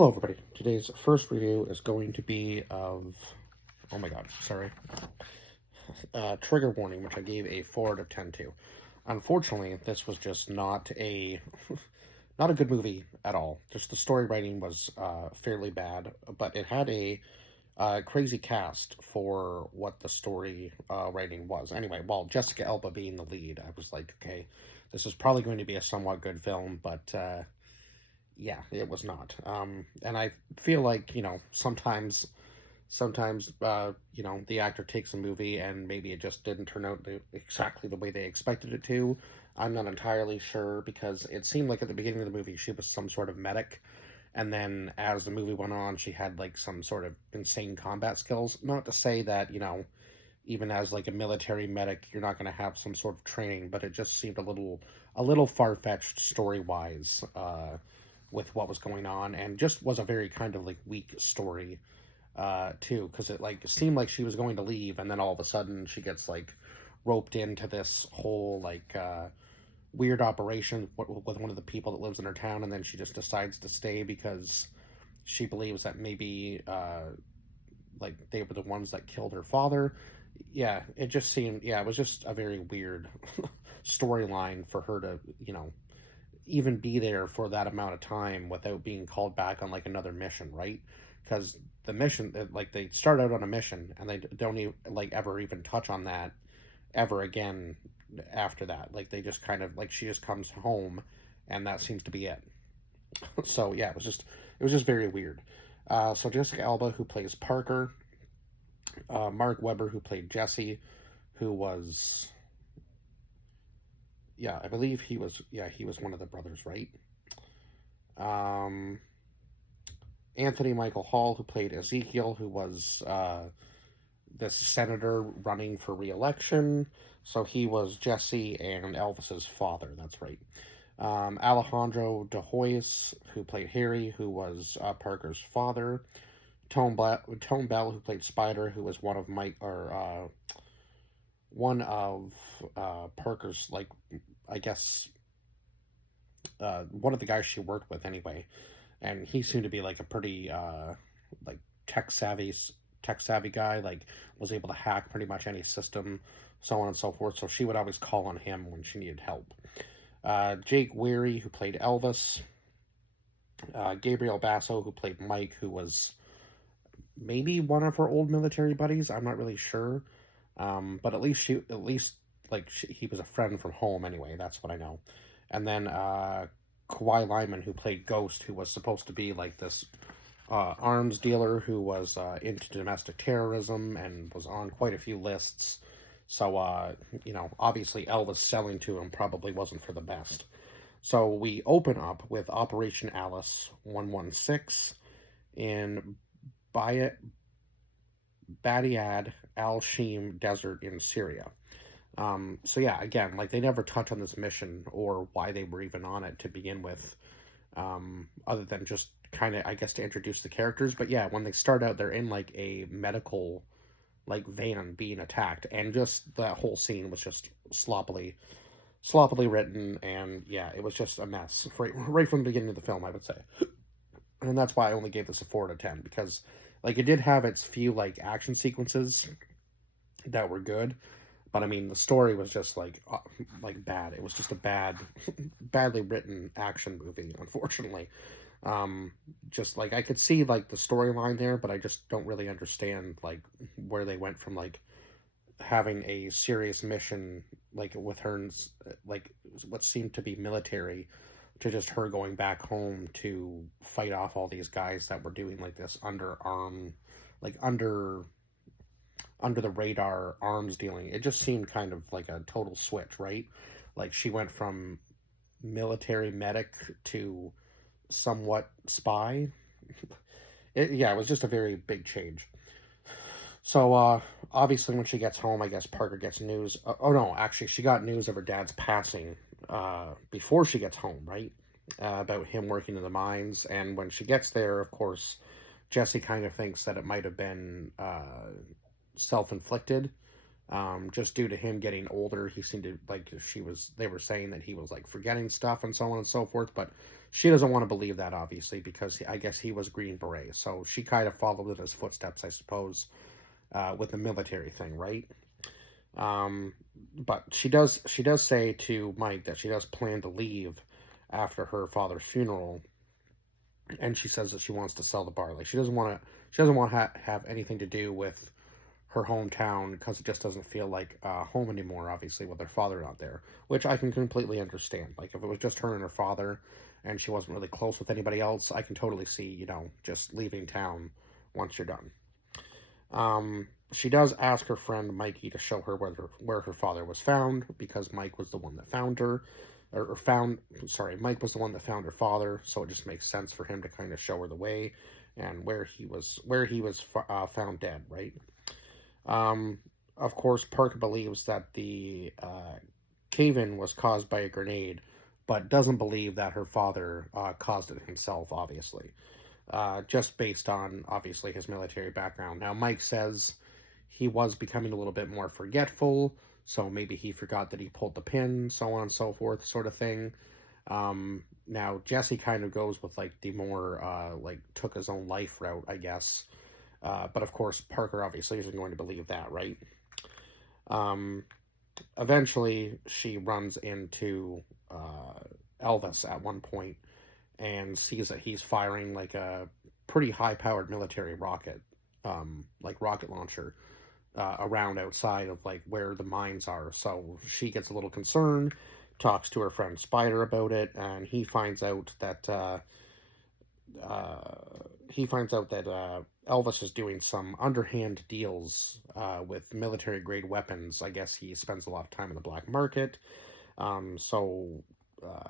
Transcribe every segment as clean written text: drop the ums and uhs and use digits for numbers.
Hello, everybody. Today's first review is going to be of, oh my god, sorry, Trigger Warning, which I gave a 4 out of 10 to. Unfortunately, this was just not a, not a good movie at all. Just the story writing was fairly bad, but it had a crazy cast for what the story writing was. Anyway, while Jessica Alba being the lead, I was like, okay, this is probably going to be a somewhat good film, but yeah, it was not. And I feel like, sometimes, the actor takes a movie and maybe it just didn't turn out exactly the way they expected it to. I'm not entirely sure because it seemed like at the beginning of the movie she was some sort of medic, and then as the movie went on, she had like some sort of insane combat skills. Not to say that, even as like a military medic, you're not going to have some sort of training, but it just seemed a little far fetched story wise. With what was going on, and just was a very kind of like weak story too, because it like seemed like she was going to leave, and then all of a sudden she gets like roped into this whole like weird operation with one of the people that lives in her town, and then she just decides to stay because she believes that maybe like they were the ones that killed her father. Yeah, it just seemed, yeah, it was just a very weird storyline for her to, even be there for that amount of time without being called back on like another mission, right? Because the mission, like they start out on a mission and they don't even like ever even touch on that ever again after that. Like they just kind of like she just comes home and that seems to be it. So yeah, it was just very weird. So Jessica Alba, who plays Parker, Mark Webber, who played Jesse, who was, yeah, I believe he was one of the brothers, right? Um, Anthony Michael Hall, who played Ezekiel, who was this senator running for re-election. So he was Jesse and Elvis's father. That's right. Alejandro De Hoyos, who played Harry, who was Parker's father. Tone Bell, who played Spider, who was one of Parker's, like, I guess one of the guys she worked with anyway, and he seemed to be like a pretty like tech savvy tech savvy guy, like was able to hack pretty much any system, so on and so forth. So she would always call on him when she needed help. Jake Weary, who played Elvis. Gabriel Basso, who played Mike, who was maybe one of her old military buddies. I'm not really sure, but at least he was a friend from home anyway. That's what I know. And then Kawhi Lyman, who played Ghost, who was supposed to be like this arms dealer who was into domestic terrorism and was on quite a few lists. So, obviously Elvis selling to him probably wasn't for the best. So we open up with Operation Alice 116 in Bayat Badiad al-Shim Desert in Syria. So yeah, again, like they never touch on this mission or why they were even on it to begin with, other than just kind of, I guess, to introduce the characters. But yeah, when they start out, they're in like a medical like van being attacked, and just that whole scene was just sloppily written, and yeah, it was just a mess right from the beginning of the film, I would say. And that's why I only gave this a 4 out of 10, because like it did have its few like action sequences that were good, but I mean the story was just like bad. It was just a badly written action movie, unfortunately. Just like I could see like the storyline there, but I just don't really understand like where they went from like having a serious mission like with her, like what seemed to be military, to just her going back home to fight off all these guys that were doing like this underarm, like under the radar arms dealing. It just seemed kind of like a total switch, right? Like she went from military medic to somewhat spy. Yeah, it was just a very big change. So obviously when she gets home, I guess Parker gets news. Oh no, actually she got news of her dad's passing before she gets home, right? About him working in the mines. And when she gets there, of course, Jesse kind of thinks that it might have been self-inflicted, just due to him getting older. He seemed to, like, they were saying that he was like forgetting stuff and so on and so forth, but she doesn't want to believe that, obviously, because I guess he was Green Beret. So she kind of followed in his footsteps, I suppose, with the military thing, right? Um, but she does say to Mike that she does plan to leave after her father's funeral, and she says that she wants to sell the bar. Like she doesn't want to have anything to do with her hometown because it just doesn't feel like home anymore. Obviously, with her father not there, which I can completely understand. Like if it was just her and her father, and she wasn't really close with anybody else, I can totally see just leaving town once you're done. She does ask her friend Mikey to show her where her father was found because Mike was the one that found her, or found. Sorry, Mike was the one that found her father, so it just makes sense for him to kind of show her the way and where he was found dead, right? Um, of course, Parker believes that the cave-in was caused by a grenade, but doesn't believe that her father caused it himself. Obviously, just based on obviously his military background. Now, Mike says he was becoming a little bit more forgetful, so maybe he forgot that he pulled the pin, so on and so forth, sort of thing. Now Jesse kind of goes with like the more like took his own life route, I guess. But of course, Parker obviously isn't going to believe that, right? Um, Eventually, she runs into Elvis at one point and sees that he's firing like a pretty high-powered military rocket, like rocket launcher, around outside of like where the mines are. So she gets a little concerned, talks to her friend Spider about it, and uh, he finds out that Elvis is doing some underhand deals with military grade weapons. I guess he spends a lot of time in the black market. So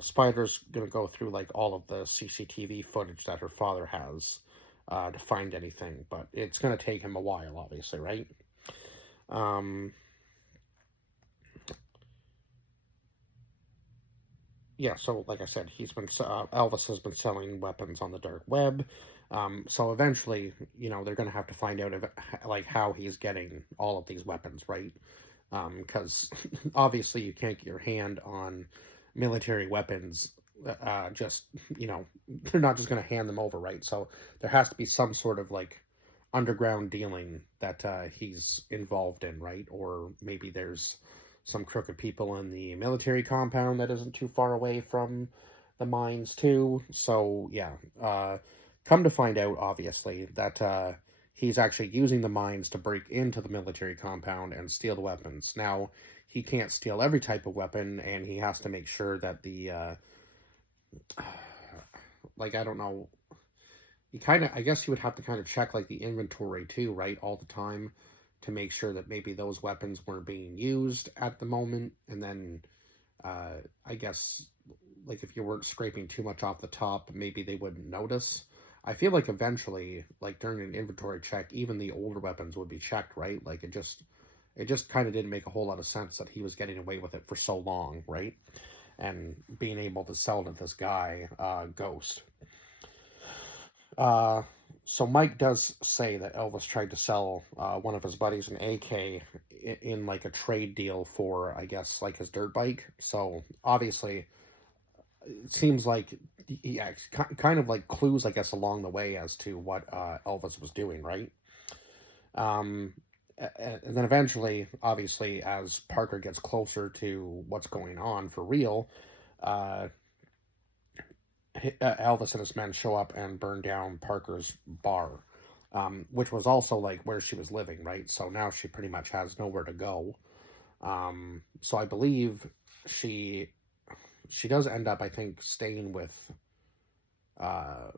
Spider's gonna go through like all of the CCTV footage that her father has to find anything, but it's gonna take him a while, obviously, right? Um, yeah, so like I said, Elvis has been selling weapons on the dark web. So eventually, they're going to have to find out like how he's getting all of these weapons, right? Because obviously you can't get your hand on military weapons. Just they're not just going to hand them over, right? So there has to be some sort of like underground dealing that he's involved in, right? Or maybe there's some crooked people in the military compound that isn't too far away from the mines too. So yeah, come to find out, obviously, that he's actually using the mines to break into the military compound and steal the weapons. Now he can't steal every type of weapon, and he has to make sure that the like I don't know. I guess you would have to kind of check like the inventory too, right, all the time to make sure that maybe those weapons weren't being used at the moment. And then I guess like if you weren't scraping too much off the top, maybe they wouldn't notice. I feel like eventually, like during an inventory check, even the older weapons would be checked, right? Like it just kind of didn't make a whole lot of sense that he was getting away with it for so long, right? And being able to sell to this guy, Ghost. Uh, so Mike does say that Elvis tried to sell one of his buddies an AK in like a trade deal for, I guess, like his dirt bike. So obviously, it seems like yeah, kind of like clues, I guess, along the way as to what Elvis was doing, right? Um, and then eventually, obviously, as Parker gets closer to what's going on for real, uh, Elvis and his men show up and burn down Parker's bar, which was also like where she was living, right? So now she pretty much has nowhere to go. So I believe she she does end up, I think, staying with uh,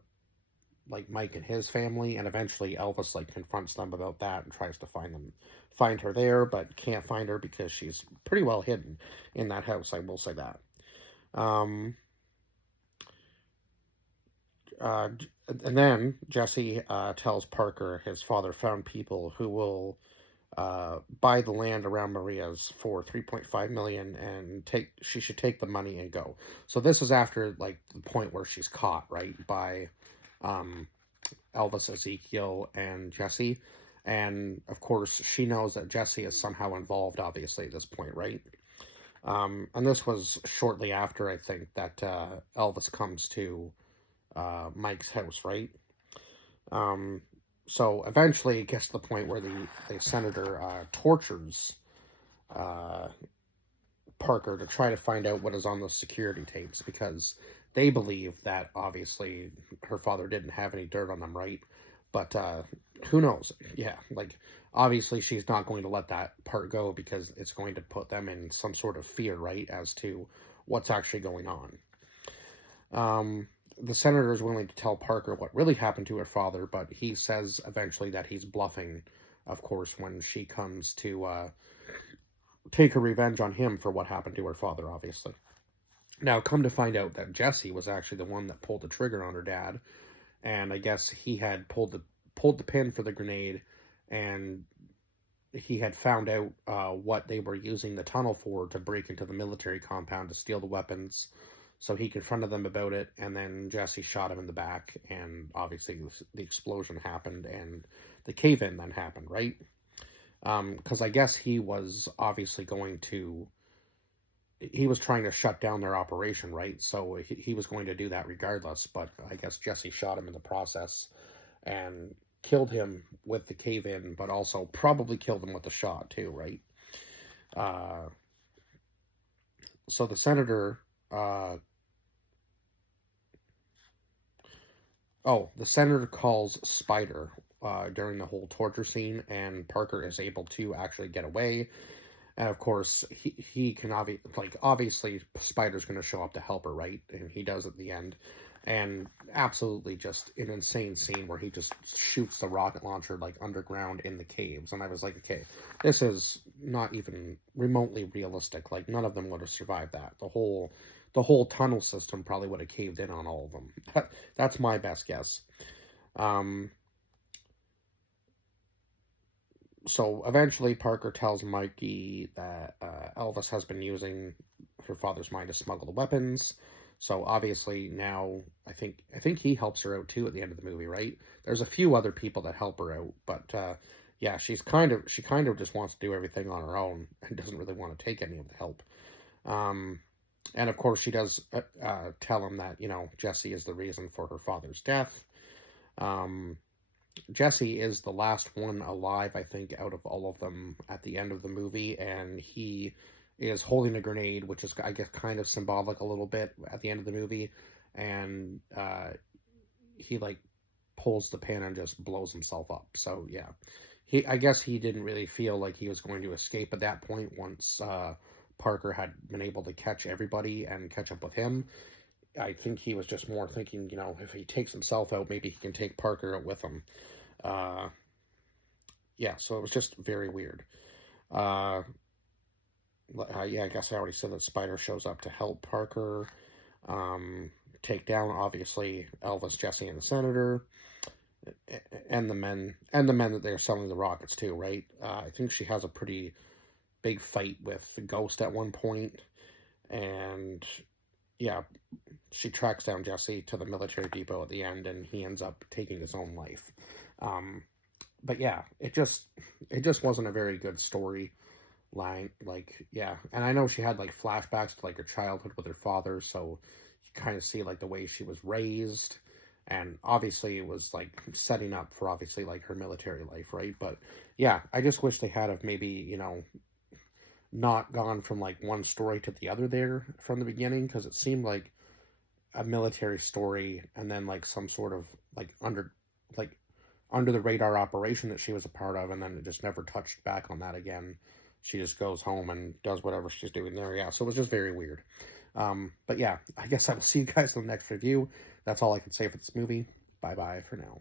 like Mike and his family, and eventually Elvis like confronts them about that and tries to find her there, but can't find her because she's pretty well hidden in that house. I will say that. Um, Uh, and then Jesse tells Parker his father found people who will buy the land around Maria's for 3.5 million, and she should take the money and go. So this is after like the point where she's caught, right, by um, Elvis, Ezekiel, and Jesse. And of course, she knows that Jesse is somehow involved, obviously, at this point, right? And this was shortly after, I think, that Elvis comes to Mike's house, right? Um, so eventually it gets to the point where the senator tortures uh, Parker to try to find out what is on those security tapes because they believe that obviously her father didn't have any dirt on them, right? But who knows? Yeah, like obviously she's not going to let that part go because it's going to put them in some sort of fear, right, as to what's actually going on. Um, the senator is willing to tell Parker what really happened to her father, but he says eventually that he's bluffing, of course, when she comes to take her revenge on him for what happened to her father, obviously. Now, come to find out that Jesse was actually the one that pulled the trigger on her dad, and I guess he had pulled the pin for the grenade, and he had found out what they were using the tunnel for to break into the military compound to steal the weapons. So he confronted them about it, and then Jesse shot him in the back, and obviously the explosion happened, and the cave-in then happened, right? Because I guess he was obviously he was trying to shut down their operation, right? So he was going to do that regardless, but I guess Jesse shot him in the process and killed him with the cave in, but also probably killed him with the shot too, right? Uh, so the senator, the senator calls Spider during the whole torture scene, and Parker is able to actually get away. And of course, he can obviously Spider's going to show up to help her, right? And he does at the end, and absolutely just an insane scene where he just shoots the rocket launcher like underground in the caves. And I was like, okay, this is not even remotely realistic. Like none of them would have survived that. The whole tunnel system probably would have caved in on all of them. That's my best guess. Um, so eventually Parker tells Mikey that Elvis has been using her father's mind to smuggle the weapons. So obviously now I think he helps her out too at the end of the movie, right? There's a few other people that help her out, but yeah, she kind of just wants to do everything on her own and doesn't really want to take any of the help. Um, and of course she does tell him that Jesse is the reason for her father's death. Um, Jesse is the last one alive, I think, out of all of them at the end of the movie, and he is holding a grenade, which is, I guess, kind of symbolic a little bit at the end of the movie, and he like pulls the pin and just blows himself up. So yeah, I guess he didn't really feel like he was going to escape at that point once Parker had been able to catch everybody and catch up with him. I think he was just more thinking, if he takes himself out, maybe he can take Parker out with him. Uh, yeah, so it was just very weird. Uh, yeah, I guess I already said that Spider shows up to help Parker um, take down, obviously, Elvis, Jesse, and the Senator, and the men that they're selling the rockets to, right? I think she has a pretty big fight with the Ghost at one point, and yeah, she tracks down Jesse to the military depot at the end, and he ends up taking his own life. Um, but yeah, it just wasn't a very good story line. Like, yeah, and I know she had like flashbacks to like her childhood with her father, so you kind of see like the way she was raised, and obviously it was like setting up for obviously like her military life, right? But yeah, I just wish they had have maybe not gone from like one story to the other there from the beginning, because it seemed like a military story and then like some sort of like like under the radar operation that she was a part of, and then it just never touched back on that again. She just goes home and does whatever she's doing there. Yeah, so it was just very weird. But yeah, I guess I will see you guys in the next review. That's all I can say for this movie. Bye bye for now.